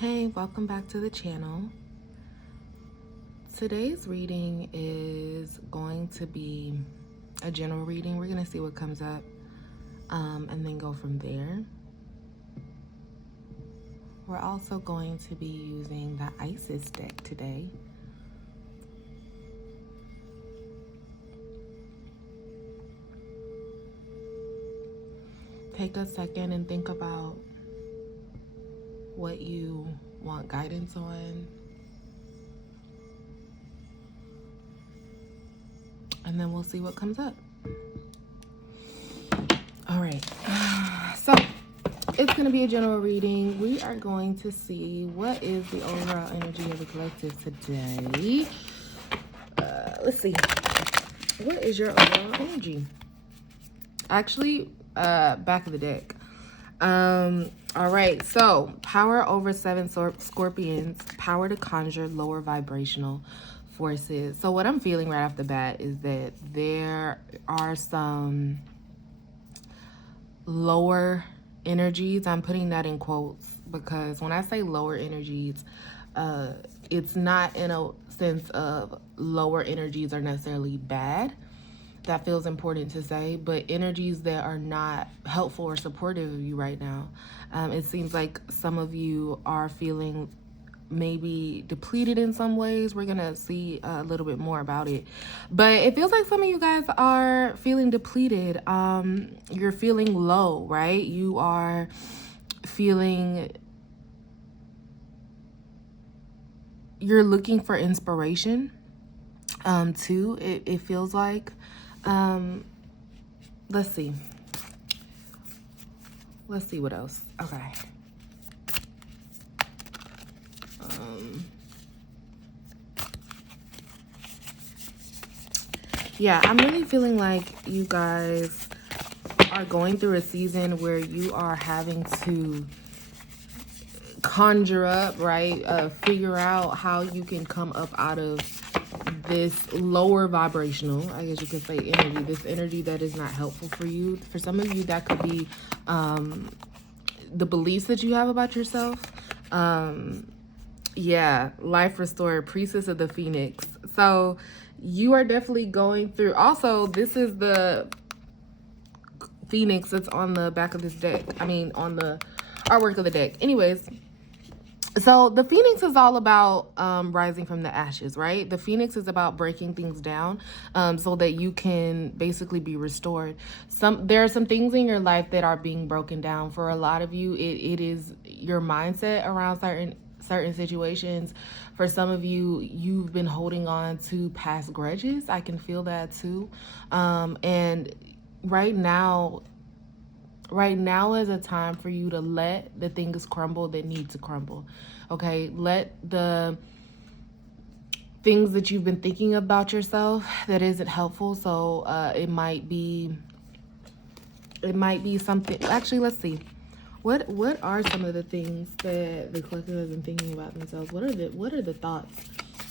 Hey, welcome back to the channel. Today's reading is going to be a general reading. We're going to see what comes up and then go from there. We're also going to be using the Isis deck today. Take a second and think about what you want guidance on. And then we'll see what comes up. All right. So it's going to be a general reading. We are going to see what is the overall energy of the collective today. Let's see. What is your overall energy? Actually, back of the deck. All right. So power over 7 scorpions. Power to conjure lower vibrational forces. So what I'm feeling right off the bat is that there are some lower energies. I'm putting that in quotes because when I say lower energies, it's not in a sense of lower energies are necessarily bad. That feels important to say, but energies that are not helpful or supportive of you right now. It seems like some of you are feeling maybe depleted in some ways. We're gonna see a little bit more about it, but it feels like some of you guys are feeling depleted. You're feeling low, right? You are feeling, you're looking for inspiration too. It feels like let's see what else. Okay. Yeah, I'm really feeling like you guys are going through a season where you are having to conjure up, right? Figure out how you can come up out of this lower vibrational, I guess you could say, energy. This energy that is not helpful for you. For some of you, that could be the beliefs that you have about yourself. Yeah, life restored, priestess of the phoenix. So you are definitely going through. Also, this is the phoenix that's on the back of this deck. I mean, on the artwork of the deck. Anyways, so the phoenix is all about rising from the ashes, right? The phoenix is about breaking things down so that you can basically be restored. There are some things in your life that are being broken down. For a lot of you, it is your mindset around certain situations. For some of you, you've been holding on to past grudges. I can feel that too. And right now is a time for you to let the things crumble that need to crumble. Okay, let the things that you've been thinking about yourself that isn't helpful. So it might be something. Actually, let's see. What are some of the things that the collective has been thinking about themselves? What are the thoughts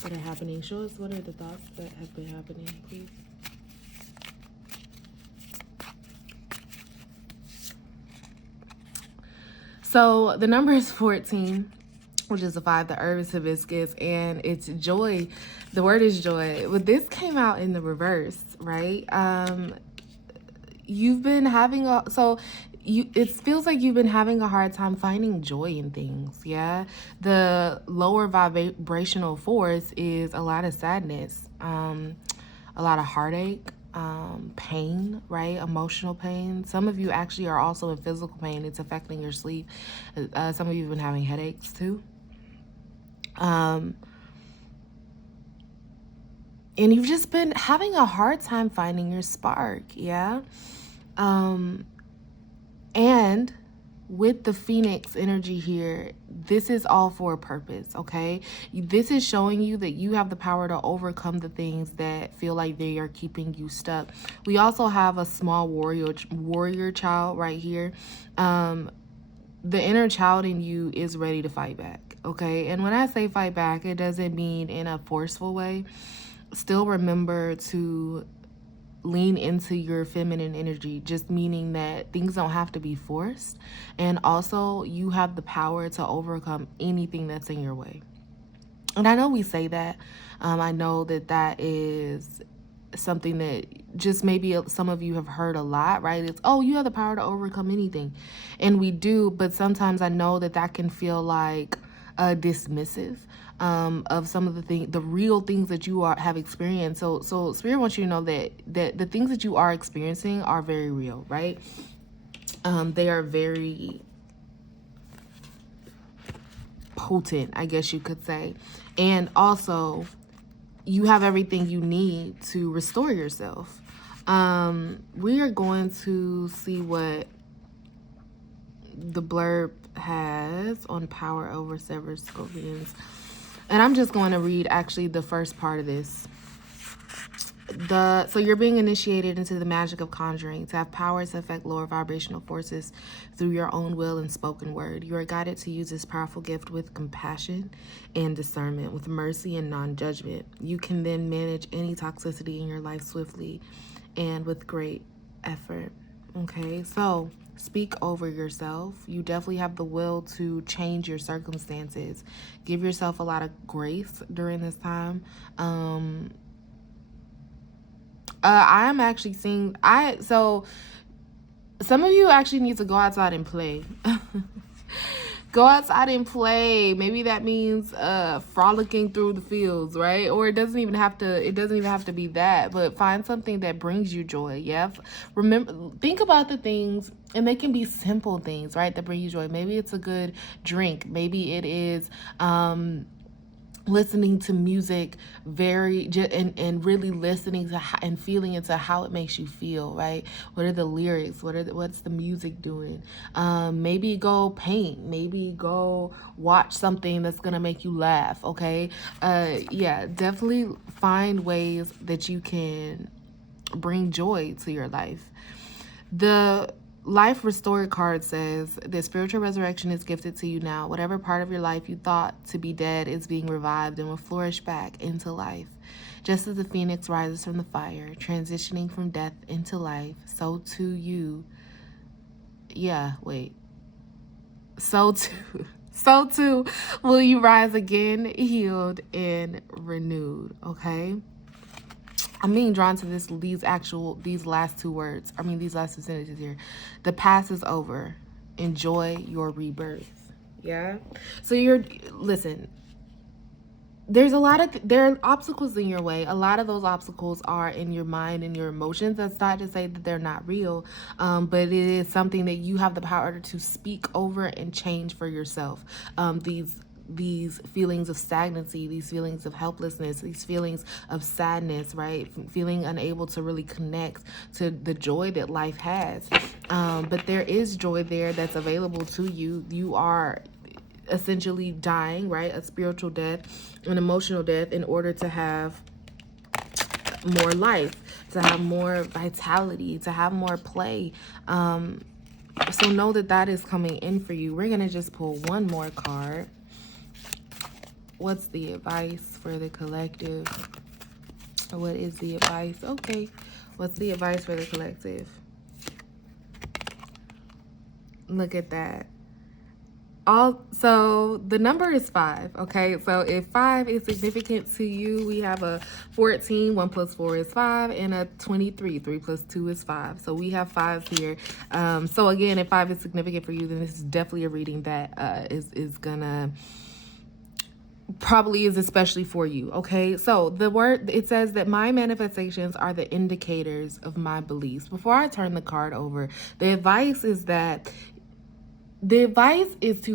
that are happening? Show us what are the thoughts that have been happening, please. So the number is 14, which is a 5. The herb is hibiscus, and it's joy. The word is joy. But this came out in the reverse, right? You've been having it feels like you've been having a hard time finding joy in things. Yeah, the lower vibrational force is a lot of sadness, a lot of heartache, pain, right? Emotional pain. Some of you actually are also in physical pain. It's affecting your sleep. Some of you have been having headaches too. And you've just been having a hard time finding your spark. Yeah. And with the phoenix energy here, this is all for a purpose, okay? This is showing you that you have the power to overcome the things that feel like they are keeping you stuck. We also have a small warrior child right here. The inner child in you is ready to fight back, okay? And when I say fight back, it doesn't mean in a forceful way. Still remember to lean into your feminine energy, just meaning that things don't have to be forced. And also, you have the power to overcome anything that's in your way. And I know we say that. I know that that is something that just maybe some of you have heard a lot, right? It's, oh, you have the power to overcome anything. And we do, but sometimes I know that that can feel like dismissive of some of the real things that you have experienced. So Spirit wants you to know that the things that you are experiencing are very real, right? They are very potent, I guess you could say. And also, you have everything you need to restore yourself. We are going to see what the blurb has on power over severed scorpions. And I'm just going to read actually the first part of this. So you're being initiated into the magic of conjuring to have powers to affect lower vibrational forces through your own will and spoken word. You are guided to use this powerful gift with compassion and discernment, with mercy and non-judgment. You can then manage any toxicity in your life swiftly and with great effort. Okay, so speak over yourself. You definitely have the will to change your circumstances. Give yourself a lot of grace during this time. I am actually seeing, so some of you actually need to go outside and play. Go outside and play. Maybe that means frolicking through the fields, right? Or it doesn't even have to be that, but find something that brings you joy. Yeah. Remember, think about the things, and they can be simple things, right, that bring you joy. Maybe it's a good drink. Maybe it is listening to music and really listening to and feeling into how it makes you feel, right? What are the lyrics? What's the music doing? Maybe go paint. Maybe go watch something that's gonna make you laugh. Okay, yeah, definitely find ways that you can bring joy to your life. The Life Restored card says that spiritual resurrection is gifted to you now. Whatever part of your life you thought to be dead is being revived and will flourish back into life. Just as the phoenix rises from the fire, transitioning from death into life, so too you. So too will you rise again, healed and renewed. Okay? I'm being drawn to these last two words. These last two sentences here. The past is over. Enjoy your rebirth. Yeah. So listen, there are obstacles in your way. A lot of those obstacles are in your mind and your emotions. That's not to say that they're not real, but it is something that you have the power to speak over and change for yourself. These feelings of stagnancy, these feelings of helplessness, these feelings of sadness, right? Feeling unable to really connect to the joy that life has. But there is joy there that's available to you. You are essentially dying, right? A spiritual death, an emotional death, in order to have more life, to have more vitality, to have more play. So know that is coming in for you. We're going to just pull one more card. What's the advice for the collective? What is the advice? Okay. What's the advice for the collective? Look at that. So the number is 5. Okay. So if 5 is significant to you, we have a 14. 1 plus 4 is 5, and a 23. 3 plus 2 is 5. So we have 5 here. So again, if 5 is significant for you, then this is definitely a reading that is gonna probably is especially for you. Okay, so it says that my manifestations are the indicators of my beliefs. Before I turn the card over, the advice is to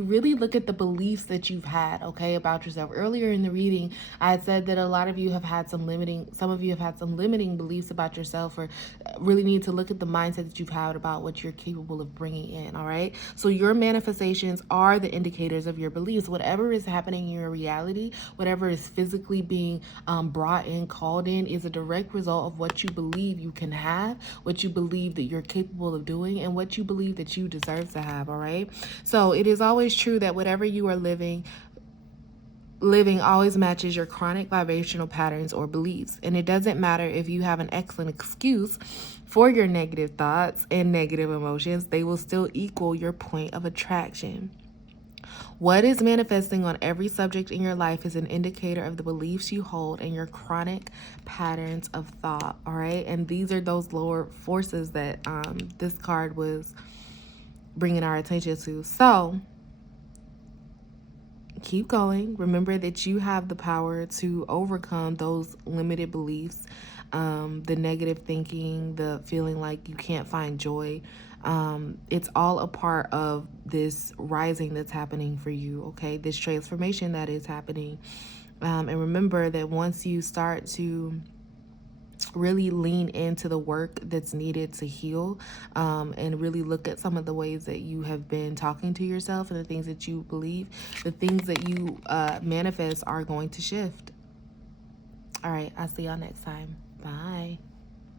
really look at the beliefs that you've had, okay, about yourself. Earlier in the reading, I had said that some of you have had some limiting beliefs about yourself, or really need to look at the mindset that you've had about what you're capable of bringing in, all right? So your manifestations are the indicators of your beliefs. Whatever is happening in your reality, whatever is physically being brought in, called in, is a direct result of what you believe you can have, what you believe that you're capable of doing, and what you believe that you deserve to have, all right? So it is always true that whatever you are living, living always matches your chronic vibrational patterns or beliefs. And it doesn't matter if you have an excellent excuse for your negative thoughts and negative emotions, they will still equal your point of attraction. What is manifesting on every subject in your life is an indicator of the beliefs you hold and your chronic patterns of thought. All right. And these are those lower forces that this card was bringing our attention to. So keep going. Remember that you have the power to overcome those limited beliefs, the negative thinking, the feeling like you can't find joy. It's all a part of this rising that's happening for you, okay? This transformation that is happening. And remember that once you start to really lean into the work that's needed to heal, and really look at some of the ways that you have been talking to yourself and the things that you believe, the things that you manifest are going to shift. All right, I'll see y'all next time. Bye.